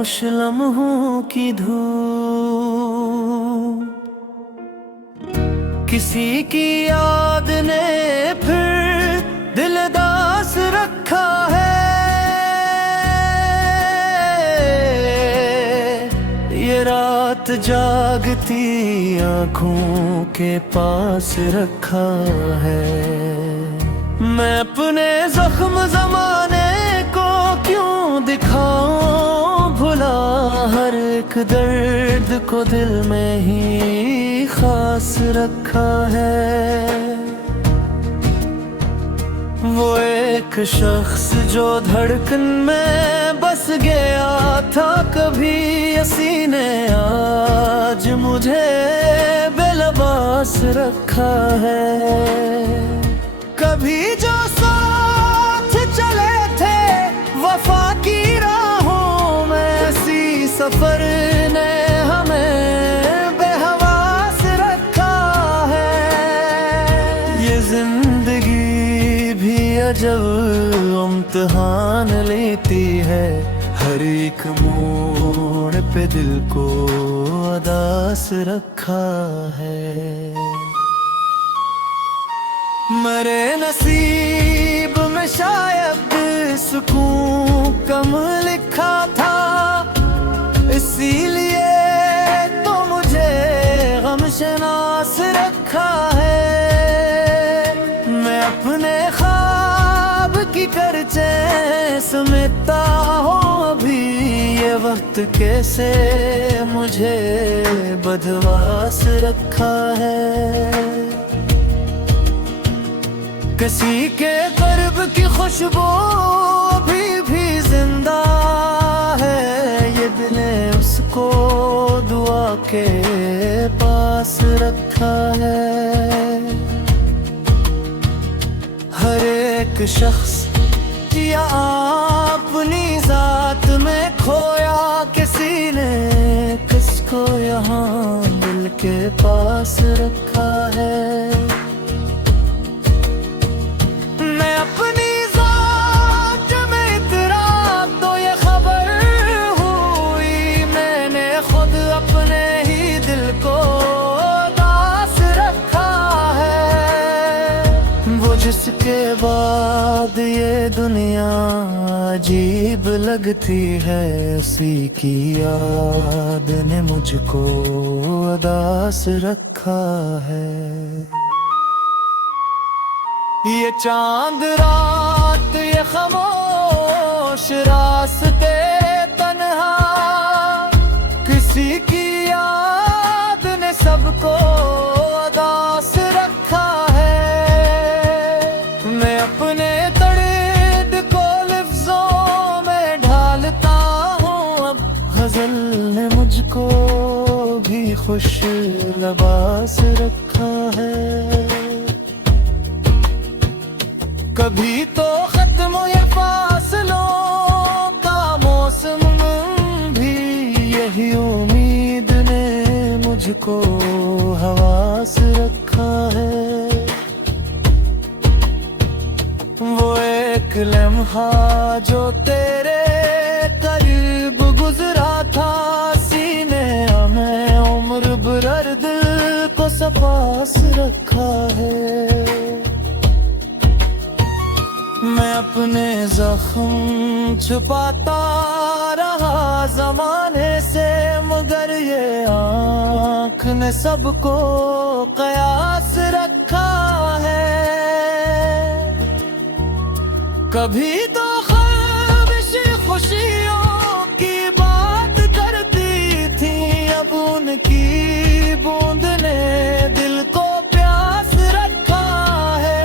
खामोश लम्हों की धूप, किसी की याद ने फिर दिल दास रखा है। ये रात जागती आँखों के पास रखा है। मैं अपने जख्म जमाने को क्यों दिखाऊं भुला, हर एक दर्द को दिल में ही खास रखा है। वो एक शख्स जो धड़कन में बस गया था कभी सीने, आज मुझे बेलबास रखा है। कभी जो साथ चले थे वफा की राहों में, इसी सफर ने हमें बेहवास रखा है। ये जिंदगी भी अजब इम्तिहान लेती है, हर एक मोड़ पे दिल को उदास रखा है। मेरे नसीब में शायद सुकून कम लिखा था, इसीलिए तो मुझे गमशनास रखा है। मैं अपने ख्वाब की करचे समेटता हूँ अभी, ये वक्त कैसे मुझे बदवास रखा है। किसी के कर्ब की खुशबू अभी भी जिंदा है, ये दिल ने उसको दुआ के पास रखा है। हर एक शख्स या अपनी जात में खोया, किसी ने किसको यहाँ दिल के पास रखा है। जिसके बाद ये दुनिया अजीब लगती है, उसी की याद ने मुझको उदास रखा है। ये चांद रात ये खामोश रास्ते तन्हा, किसी की याद ने सबको उदास रखा है। मैं अपने दर्द को लफ्जों में ढालता हूँ अब, गजल ने मुझको भी खुश लबास रखा है। कभी तो खत्म ये फासलों का मौसम भी, यही उम्मीद ने मुझको हवास रखा है। वो एक लम्हा जो तेरे करीब गुजरा था, सीने में उम्र भर दिल को सपास रखा है। मैं अपने जख्म छुपाता रहा जमाने से, मगर ये आँख ने सबको कयास रखा है। कभी तो ख्वाहिश खुशियों की बात करती थी, अब उनकी बूंद ने दिल को प्यास रखा है।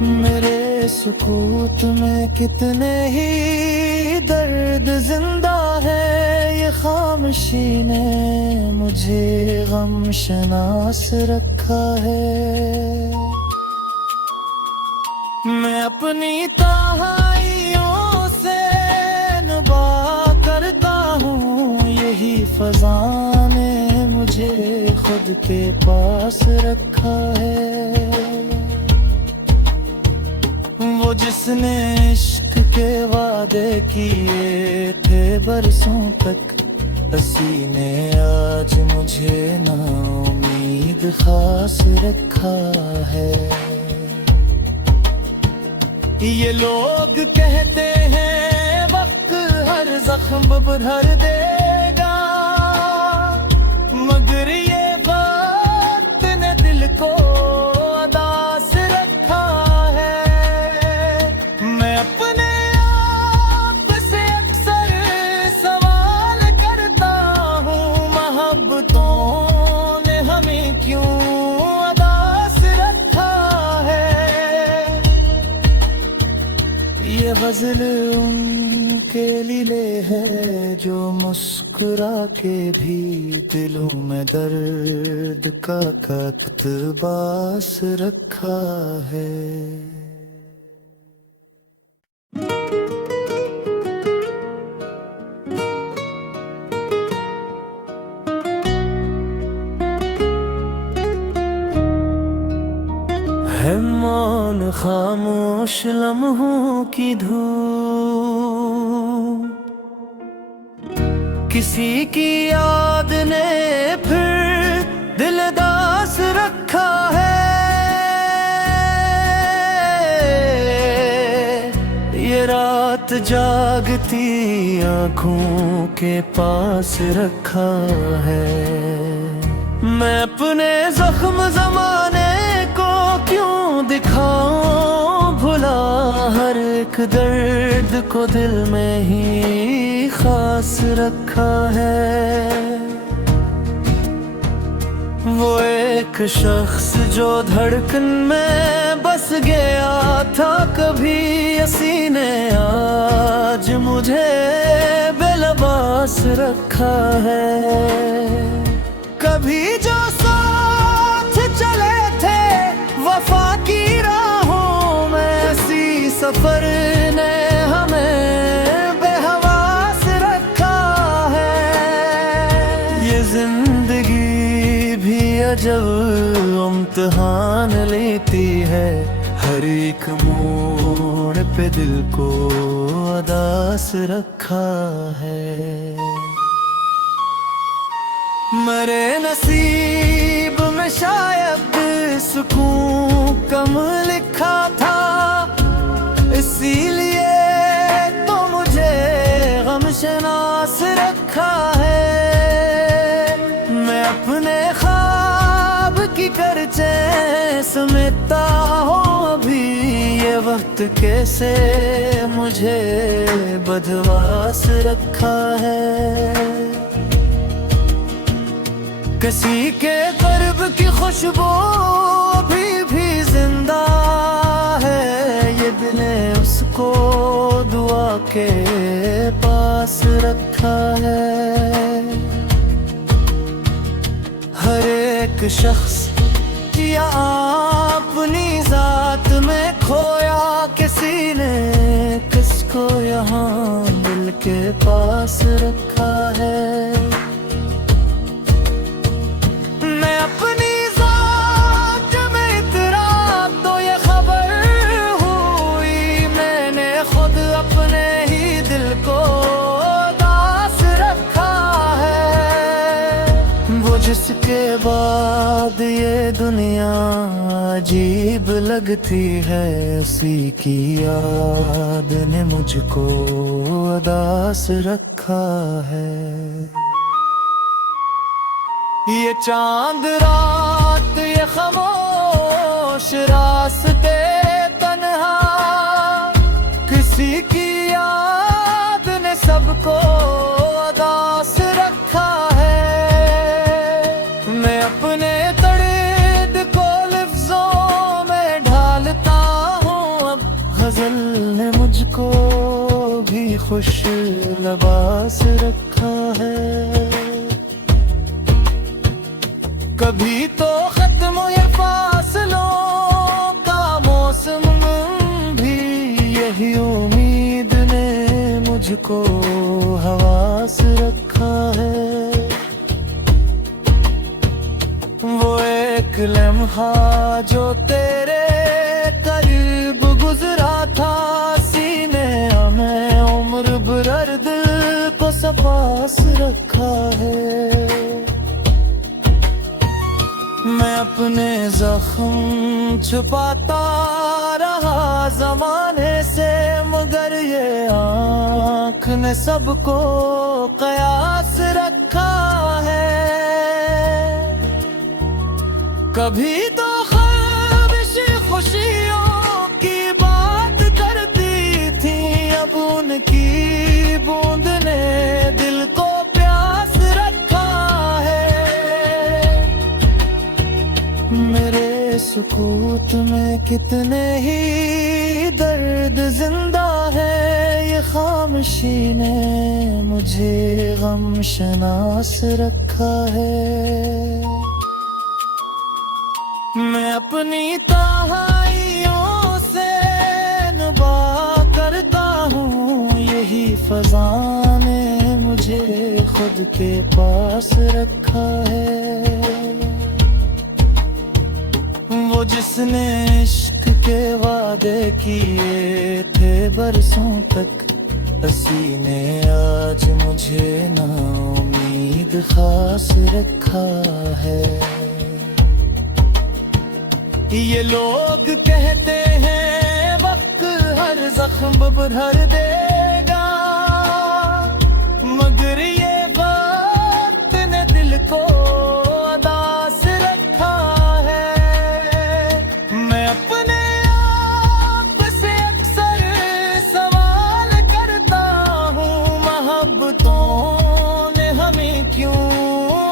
मेरे सुकूत में कितने ही दर्द जिंदा है, ये खामोशी ने मुझे गमशनास रखा है। मैं अपनी तन्हाइयों से नुबा करता हूँ, यही फज़ा ने मुझे खुद के पास रखा है। वो जिसने इश्क के वादे किए थे बरसों तक, हंसी ने आज मुझे ना उम्मीद खास रखा है। ये लोग कहते हैं वक्त हर जख्म भर देगा, मगर ये वक्त ने दिल को उदास रखा है। मैं अपने आप से अक्सर सवाल करता हूँ, मोहब्बतों ने हमें क्यों उदास रखा है। ये गज़ल उनके लिए है जो मुस्कुरा के भी दिलों में दर्द का कत्बास रखा है। है मौन खामोश लम्हों की धूप, किसी की याद ने फिर दिल दास रखा है। ये रात जागती आँखों के पास रखा है। मैं अपने जख्म ज़माने को क्यों दिखाऊं भुला, हर एक दर्द को दिल में ही खास रखा है। वो एक शख्स जो धड़कन में बस गया था कभी, हंसी ने आज मुझे बेलबास रखा है। कभी जो साथ चले थे वफा की राहों में, इसी सफर ने हमें बेहवास रखा है। ये जिंदगी भी अजब इम्तिहान लेती है, हर एक मोड़ पे दिल को उदास रखा है। मरे नसीब में शायद सुकून कम लिखा था, इसीलिए तो मुझे गमशनास रखा है। मैं अपने ख्वाब की करचे समेटता हूँ अभी, ये वक्त कैसे मुझे बदवास रखा है। किसी के कर्ब की खुशबू भी जिंदा है, ये दिल ने उसको दुआ के पास रखा है। हर एक शख्स या अपनी जात में खोया, किसी ने किसको यहाँ दिल के पास रखा है। जिसके बाद ये दुनिया अजीब लगती है, उसी की याद ने मुझको उदास रखा है। ये चांद रात ये खामोश रास्ते तन्हा, किसी की याद ने सबको उदास रखा है। मैं अपने दर्द को लफ्जों में ढालता हूँ अब, गजल ने मुझको भी खुश लबास रखा है। कभी तो खत्म ये फासलों का मौसम भी, यही उम्मीद ने मुझको हवास रखा है। वो एक लम्हा जो तेरे करीब गुजरा था, सीने को सपास रखा है। मैं अपने जख्म छुपाता रहा जमाने से, मगर ये आँख ने सबको कयास रखा है। कभी तो ख्वाहिश खुशियों की बात करती थी, अब उनकी बूंद ने दिल को प्यास रखा है। मेरे सुकूत में कितने ही दर्द जिंदा है, ये खामोशी ने मुझे गम शनास रखा है। मैं अपनी तन्हाइयों से नुबा करता हूँ, यही फज़ा ने मुझे खुद के पास रखा है। वो जिसने इश्क के वादे किए थे बरसों तक, हंसी ने आज मुझे नाउम्मीद खास रखा है। ये लोग कहते हैं वक्त हर जख्म भर देगा, मगर ये वक्त ने दिल को उदास रखा है। मैं अपने आप से अक्सर सवाल करता हूँ, मोहब्बतों ने हमें क्यों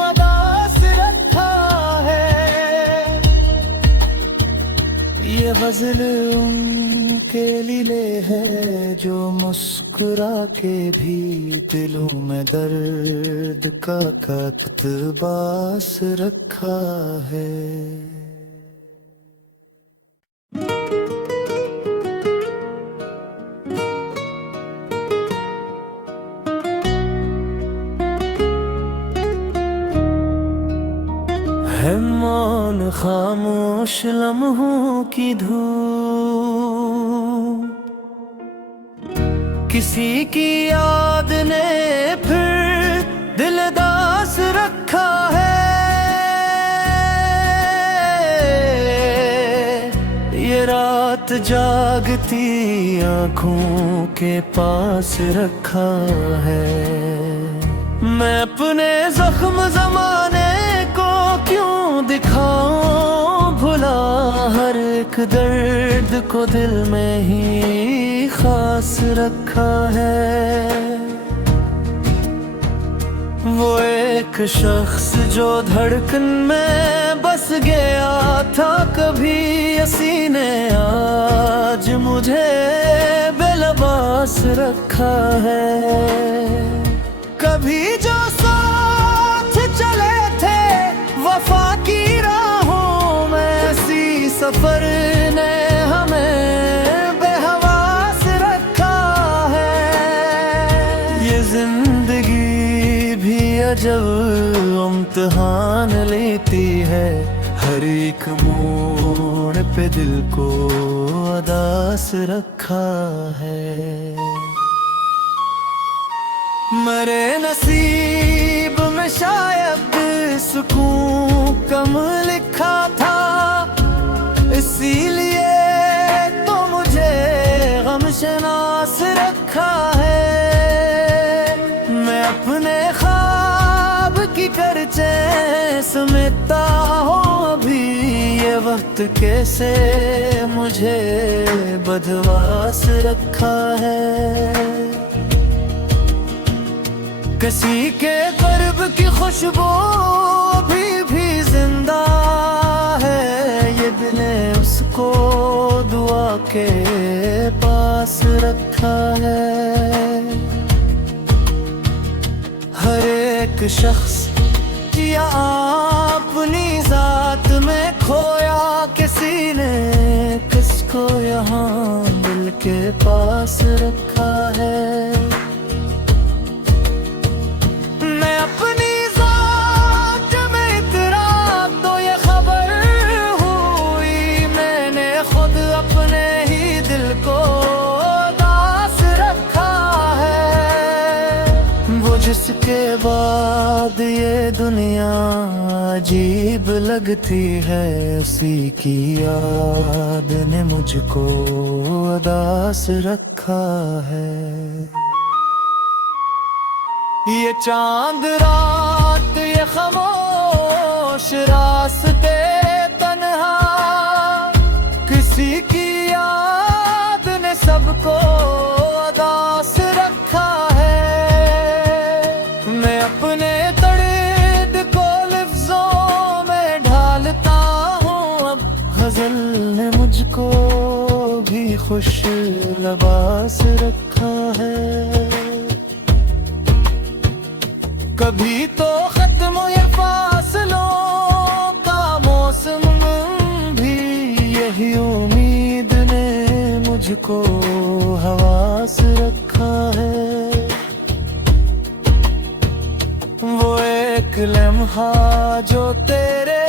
उदास रखा है। ये गजल उनके लिए है जो मुस्कुरा के भी दिलों में दर्द का कत्बास रखा है। है मौन खामोश लम्हों की धूप, किसी की याद ने फिर दिल दास रखा है। ये रात जागती आँखों के पास रखा है। मैं अपने जख्म जमाने को क्यों दिखाऊं भुला, हर एक दर्द को दिल में ही खास रखा है। वो एक शख्स जो धड़कन में बस गया था कभी, हंसी ने आज मुझे बेलबास रखा है। कभी जो साथ चले थे वफा की राहों में, इसी सफर ने हमें बेहवास रखा है। ये जिंदगी भी अजब इम्तिहान लेती है, हर एक मोड़ पे दिल को उदास रखा है। मरे नसीब में शायद सुकून कम लिखा था, इसीलिए तो मुझे गम शनास रखा है। मैं अपने ख्वाब की करचे समेटता हूँ अभी, ये वक्त कैसे मुझे बदवास रखा है। किसी के कर्ब की खुशबू अभी भी जिंदा है, ये दिल ने उसको दुआ के पास रखा है। हर एक शख्स या अपनी जात में खोया, किसी ने किसको यहाँ दिल के पास रखा है। जिसके बाद ये दुनिया अजीब लगती है, उसी की याद ने मुझको उदास रखा है। ये चांद रात, ये खामोश रास्ते तन्हा, किसी की याद ने सबको उदास रखा है। मैं अपने दर्द को लफ्जों में ढालता हूँ अब, गजल ने मुझको भी खुश लबास रखा है। कभी तो खत्म ये फासलों का मौसम भी, यही उम्मीद ने मुझको हवास रखा है। वो एक लम्हा जो तेरे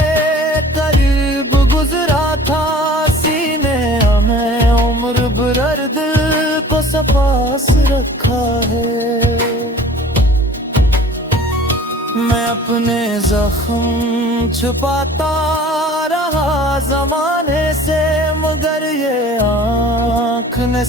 करीब गुजरा था, सीने में उम्र भर दिल को सपास रखा है। मैं अपने जख्म छुपाता रहा जमाने से, मगर ये आँख ने